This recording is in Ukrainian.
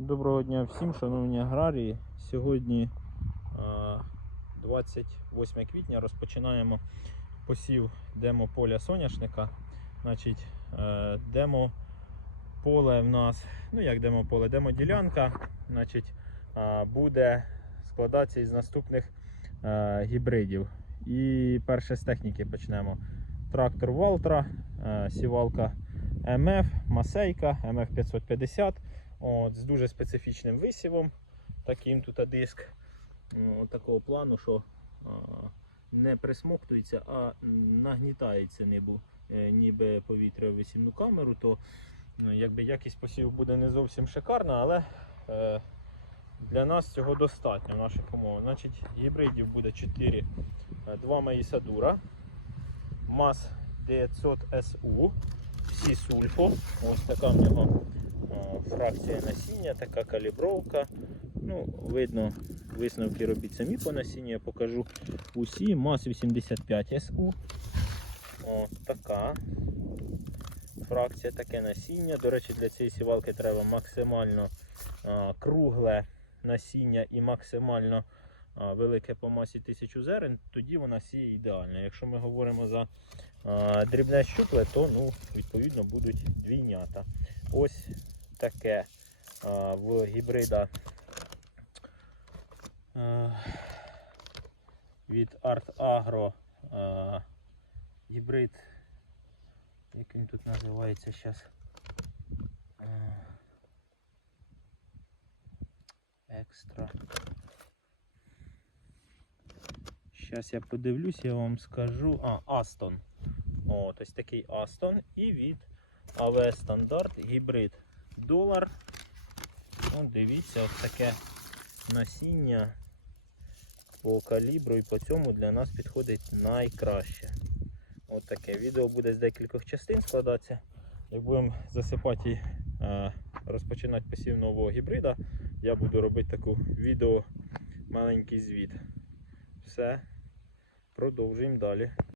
Доброго дня всім, шановні аграрії. Сьогодні 28 квітня розпочинаємо посів демо поля соняшника. Значить, е, демо поле в нас, ну як демо поле, демо ділянка, значить, буде складатися із наступних е, гібридів. І перше з техніки почнемо. Трактор Валтра, е, сівалка МФ, Масейка, МФ 550. От, з дуже специфічним висівом. Таким тут диск от такого плану, що не присмоктується, а нагнітається небу, е, ніби повітря в висівну камеру, то ну, якби якість посіву буде не зовсім шикарна, але е, для нас цього достатньо наших умовах. Значить, гібридів буде 4, 2 Маїсадура, МАЗ 900 СУ, всі сульфо. Ось така в нього фракція насіння, така калібровка. Ну, видно, висновки робіть самі по насінню, я покажу усі. МАЗ 85 СУ. О, така фракція, таке насіння. До речі, для цієї сівалки треба максимально а, кругле насіння і максимально а, велике по масі 1000 зерен, тоді вона сіє ідеально. Якщо ми говоримо за а, дрібне щупле, то ну, відповідно будуть двійнята. Ось таке в гібрида а, від Art Agro а, гібрид, як він тут називається зараз. Екстра. Зараз я подивлюсь, я вам скажу. А, Астон. О, ось такий Астон і від АВ стандарт гібрид долар. О, дивіться, ось таке насіння по калібру і по цьому для нас підходить найкраще. От таке відео буде з декількох частин складатися. Як будемо засипати і е, розпочинати посів нового гібрида, я буду робити таку відео маленький звіт. Все, продовжуємо далі.